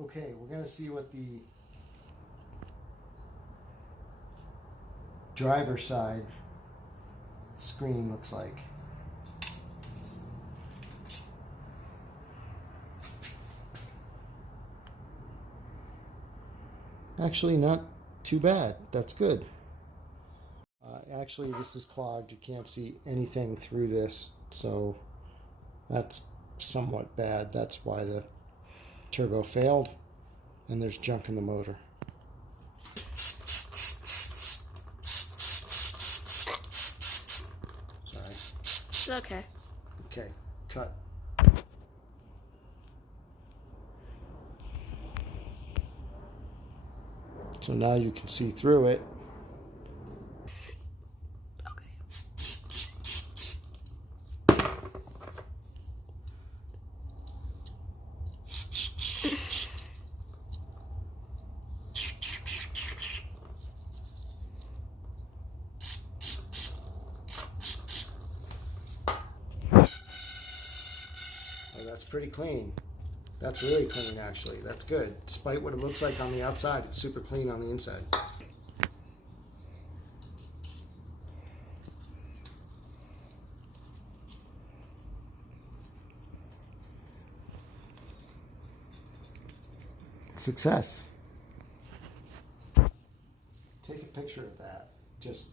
Okay, we're going to see what the driver's side screen looks like. Actually, not too bad. That's good. Actually, this is clogged. You can't see anything through this, so that's somewhat bad. That's why the turbo failed, and there's junk in the motor. Sorry. It's okay. Okay, cut. So now you can see through it. Okay. Oh, that's pretty clean. That's really clean, actually. That's good. Despite what it looks like on the outside, it's super clean on the inside. Success. Take a picture of that. Just